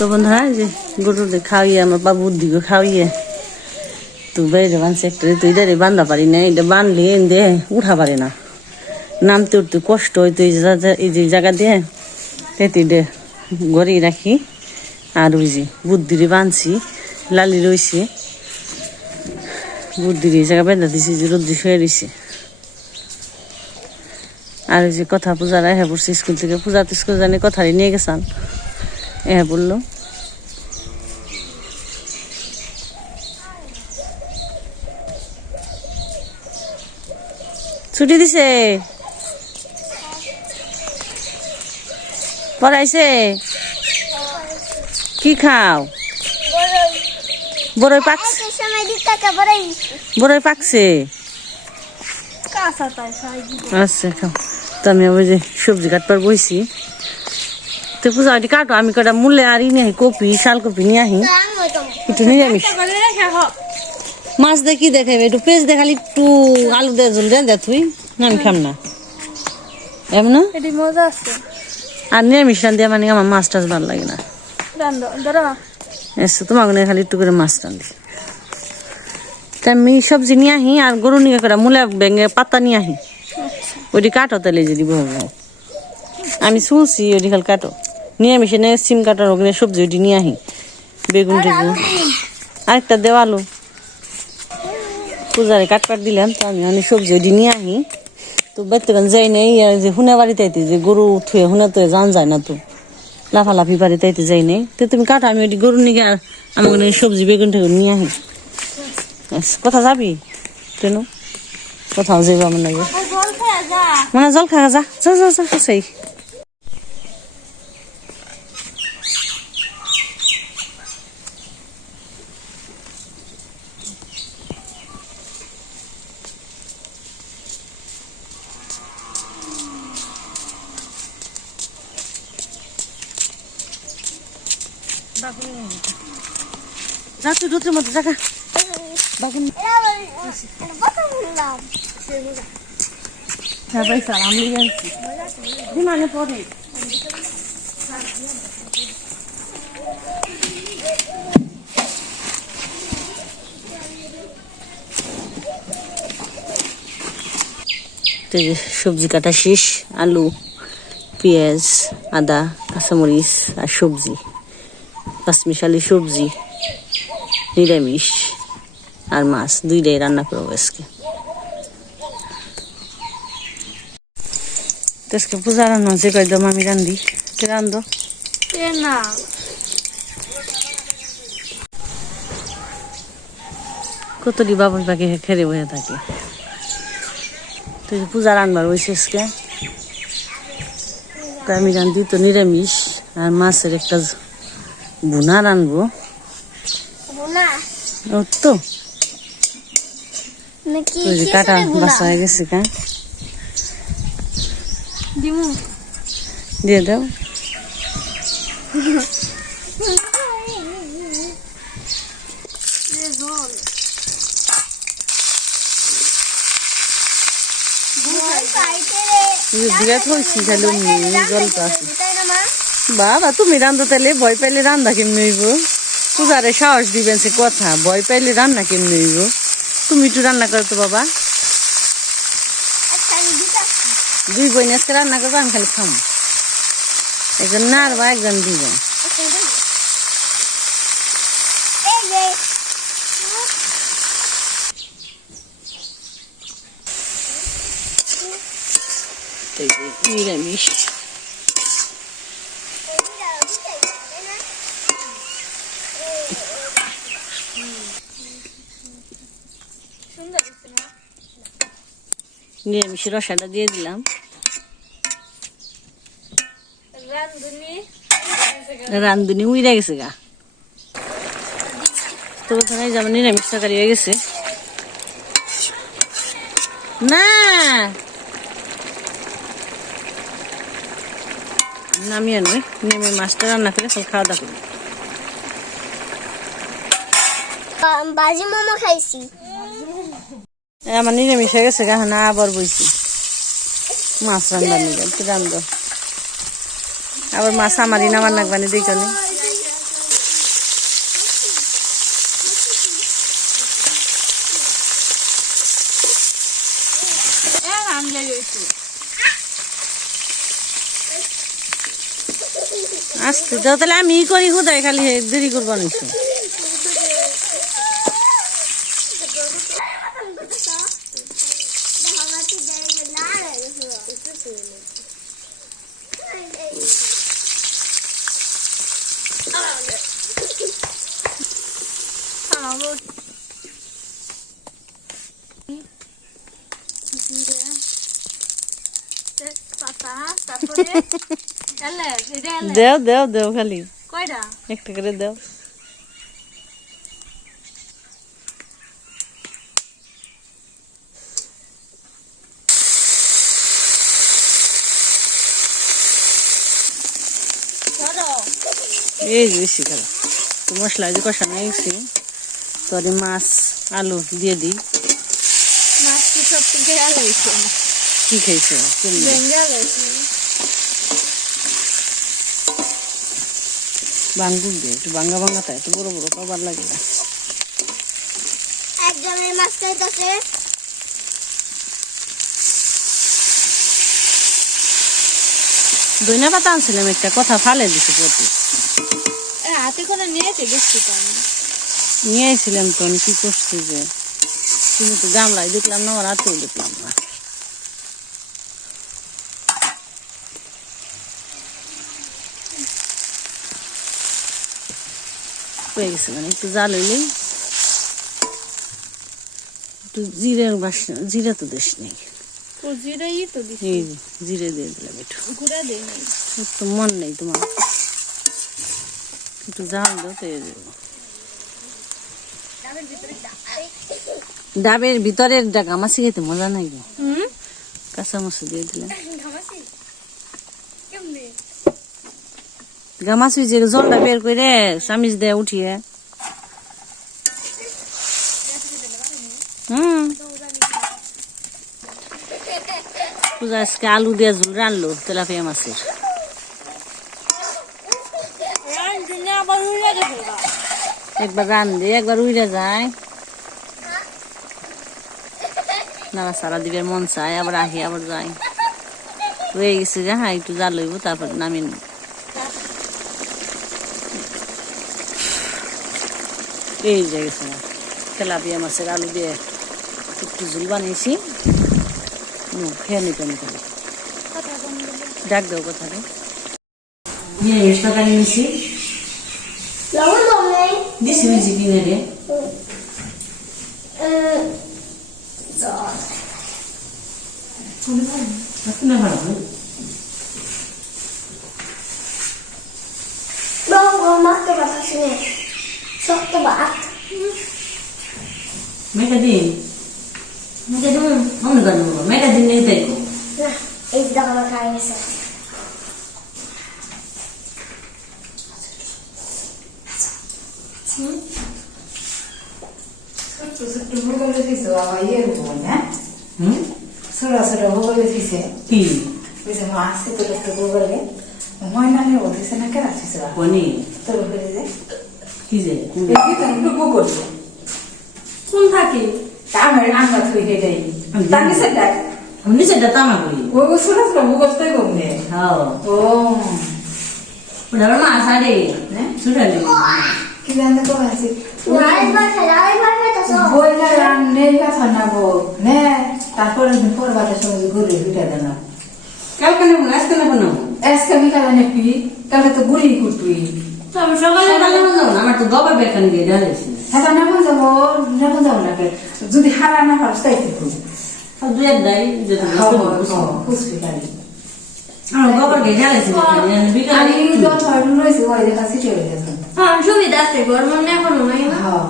তো বন্ধুরা যে গরুদের খাওয়াইয়ে আমার বাবু দিকে খাওয়াইয়ে। তো বাইরে বানছে একটা তো এটা বান্ধা পারি না, এটা বানলে দে উঠা পারে না। নামতে উঠতে কষ্ট হইতো এই এই যে জায়গা দিয়ে তেতি দে গড়ি রাখি। আর ওই যে বুদ্ধিরে বানছি, লালি রয়েছে বুদ্ধির এই জায়গা বেঁধা দিছি, যে রোদ্দি শুয়ে রয়েছে আর ওই যে কথা পূজারা হ্যাঁ পড়ছে, স্কুল থেকে পূজা স্কুল জানি কথারই নিয়ে গেছান। হ্যাঁ বলল। ছুটি দিছে? পড়াইছে? কি খাও? বড়ই পাকছে বড়ই পাকছে? আচ্ছা খাও। তো আমি ওই যে সবজি কাটবার বইছি। তো পূজা ওটি কাটো আমি কটা মূল্যে আর নিয়ে আহি কপি শাল কপি নিয়ে আহি। একটু নিরামিষ। মাছ দেখি দেখাইবে একটু পেঁয়াজ দেখালি একটু আলু দে জল দে তুই না আমি খাম না। এমন এটি মজা আছে। আর নিরামিষ রান্ধি মানে আমার মাছ টাছ ভালো লাগে না। এসে তোমাকে নিয়ে খালি একটু করে মাছ রান্ধি। তা আমি সবজি নিয়ে আহি আর গরু নিয়ে করে মূলা ব্যাঙে পাতা নিয়ে আহি। ওইটি কাটো তাহলে যদি বহু আমি শুনছি ওইটি খালি কাটো। নিরামিষে নিয়ে সিম কাটার ওখানে সবজি ওইটি নিয়ে আহি। বেগুন টেগুন আরেকটা দেওয়ালো পূজারে কাট কাট দিলাম তো আমি অনেক সবজি ওইটি নিয়ে আহি। তো বাড়িতে যাই নাই আর যে হুনে বাড়িতে আইতে যে গরু থুয়ে হুনে তো জান যায় না তো। লাফালাফি বাড়িতে আইতে যাই নাই। তো তুমি কাটো আমি ওইটি গরু নিয়ে আর আমার ওখানে সবজি বেগুন টেগুন নিয়ে আহি। কোথা যাবি? কেন কোথাও যাইব আমার লাগে মানে জল খা যা। যা যা যা সেই। যা তুই মধ্যে বাগুন। হ্যাঁ সবজি কাটা শেষ আলু পেঁয়াজ আদা কাঁচামরিচ আর সবজি। পাঁচমিশালি সবজি নিরামিষ আর মাছ দুইটাই রান্না করব আজকে। আজকে পূজা রান্না যে কয় দম আমি রান্ধি। তুই রান্ধ? না। কতটি বাবুর পাখি খেরে বসে থাকে? তুই পূজা রান্নার হয়েছে আজকে। আমি রান্ধি তো নিরামিষ আর মাছের একটা বুনা রানবো। তো। যে কাটা বাসা হয়ে গেছে কা। দিয়ে দাও। বিরাট হয়েছি খালি জলটা। আছে বাবা তুমি রান্ধো তাহলে ভয় পাইলে রান্না কেমনি হইব? পূজারে সাহস দিবেন সে কথা ভয় পাইলে রান্না কেমনি হইব? তুমি একটু রান্না করো তো বাবা। দুই বোন আজকে রান্না করব আমি খালি খাম। একজন নাড়বা একজন দিব এই যে নিরামিষ। নিরামিষ রসাটা দিয়ে দিলাম। রান্ধুনি উইরা গেছে গা। তো ওখানে যেমন নিরামিষ তরকারি হয়ে গেছে। না! নামিয়ে নয় নেমে মাছটা রান্না করে খালি খাওয়া দাওয়া করি বাজি মোমো খাইছি। আমার নিরামিষ হয়ে গেছে কেন আবার বইছি। মাছ রান্না নিলাম কি রান্ধ আবার মাছ আমারই নামার নাকবানি দিই কেন আসতে যাও, তাহলে আমি করি খুদাই খালি দেরি করব নিশ্চয় তারপরে এটা দেও দেও দেও খালি কয়টা একটা করে দেও এই বেশি করে। তো মশলা যে কষানো গেছি তো আর এই মাছ আলু দিয়ে দিই। সব এলাইছে কি খাইছো একটু ভাঙ্গা ভাঙ্গা তাই বড় বড় খাবার লাগে না। একজনের মাছ খাইতেছে। দইনা পাতা আনছিলাম একটা কথা ফালে দিছে প্রতি। হাতে করে নিয়েছে দেখছি তো আমি। নিয়ে আইছিলাম তো কি করছি যে? তুমি তো গামলায় দেখলাম না আমার হাতেও দেখলাম না। হয়ে গেছে মানে একটু জাল হইলেই একটু জিরের বাসনা জিরা তো দেশ নেই। জিরাই তো দিছি। জিরে দিয়ে দিলাম একটু। তো মন নেই তোমার। একটু জাল দাও তো। ডাবের ভিতরের ডাকা মাছি খেতে মজা নাই গো। হুম? কাঁচা মাছ দিয়ে দিলাম গামাছি যে জলটা বের করে চামিচ দিয়ে উঠিয়ে। হুম। পূজা আজকে আলু দিয়ে ঝুল রানলো তেলাপিয়া মাছের রান দিনে আবার উড়ে গেছে গা। একবার রান দিয়ে একবার উইরে যায়। নানা সারা দিবের মন চায় আবার আহি আবার যায়। হয়ে গেছে যে হ্যাঁ একটু জাল লইব তারপর নামিন। এই যে গেছে তেলাপিয়া মাছের আলু দিয়ে একটু ঝুল বানিয়েছি। খেয়ে নিতে নিতে ডাক দাও কথা রে। নিরামিষ তরকারি নিয়েছি নাই দিছি মিজি কিনে রে শুনে ভালো বাবা মাকে কথা শুনে শক্ত ভাত মেয়েটা দিন মেয়েটা দিন অন্য গান মেয়েটা দিন নেই তাই কো না এই দাবা খাই গেছে ছোট্ট ছোট্ট ভূগোলে দিছে বাবা ইয়ের ভূগোল না হুম ছোট ছোট ভূগোলে দিছে কি ওই যে মাছ ছোট ছোট ভূগোলে ময়নালে ও দিছে না কেন দিছে বাবা কোনি তোর করে যে কি যে কি তো ভূগোল কোন থাকে আমার আমরা তুই হে দেই তাকে সে দেখ নিচে দা তামা ওই ও ছোট ছোট ভূগোল তুই গমনে হাও ও ওটা মা সাড়ে হ্যাঁ লে কি জানতে তো আছে লাল ভাষা লাল ভাষা রান নেই কথা না গো নে তারপরে পর বাতা সঙ্গে ঘুরে ফিটা দেন কালকে নেব আজকে নেব না আজকে বিকালে নেপি কালকে তো গুড়ি কুটুই তবে সকালে যাব না আমার তো গবার বেকান দিয়ে ঢালেছি হ্যাঁ না মন যাব না মন যাব না যদি হারা না পারস তাই তো দুই দাই যেটা খুশি গাড়ি আমার গবার দিয়ে ঢালেছি আমি বিকালে যত রয়েছে ওই দেখা সিটি হয়ে গেছে। হ্যাঁ সুবিধা আছে গরম না না। হ্যাঁ।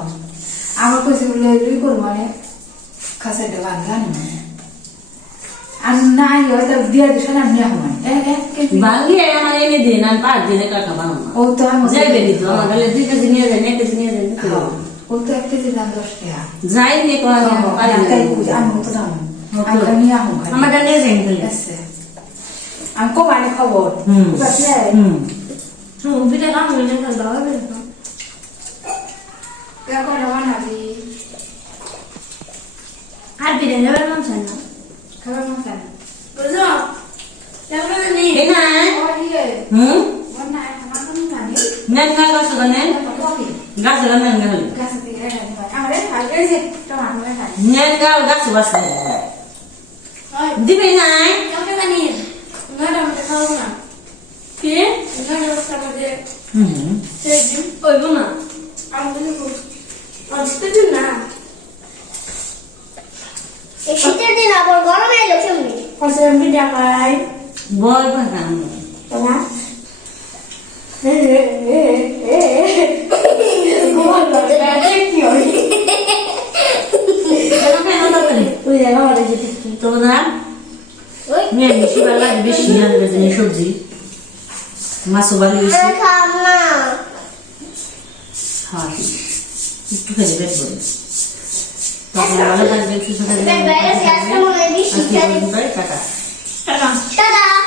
আমার কইছে বলে লুই কর মানে খাসে দেওয়ান জানি না আর নাই হয়তো দিয়ে দিছ না নিয়ে হয় ভাঙ্গি আমার এনে দিন আমি পাঁচ দিনে কাকা বানাবো। ও তো আমার যাইবে দিত আমার গেলে দুই কেজি নিয়ে যায় এক কেজি নিয়ে যায় হ্যাঁ, ও তো এক কেজি দাম দশ টাকা। যাই নিয়ে কোন পারি হ্যাঁ, আমি তো জানো। আমি তো নিয়ে আহো আমারটা নিয়ে যাই আছে। আমি কো মানে খবর। হুম। হুম। হুম বিটা কাম করে না দাও বে এখন বানাবি আর বিটা যাবে মন চায় না খাবার মশলা বুঝছ যাবে না নেই এই না ও ইয়ে হুম বন্যা আমার নেন গা গাছ নেন গাছ নেন গা হলে গাছ থেকে আমার ভালো হয়েছে তোমার মনে হয় নেন গা গাছ বাস দিবি নাই কাউকে বানিয়ে নয়টা মধ্যে খাব না কে নয়টা মধ্যে আমাদের হুম সেই দিন ওইব না আমাদের দিন না। এই শীতের দিন আবার গরমে এলো কেমনি? আমি ডাকাই বল পাকাম তোমার কেন? কেন তাড়াতাড়ি ওই জায়গা ওরা যেতে তো না? ওই। মেয়ে বেশি ভালো লাগে বেশি আনবে যে সবজি। মাছও ভালো বেশি। আর খাম না একটু খেলে পেট ভরে তখন ভালো থাকবেন সুস্থ থাকবেন টাটা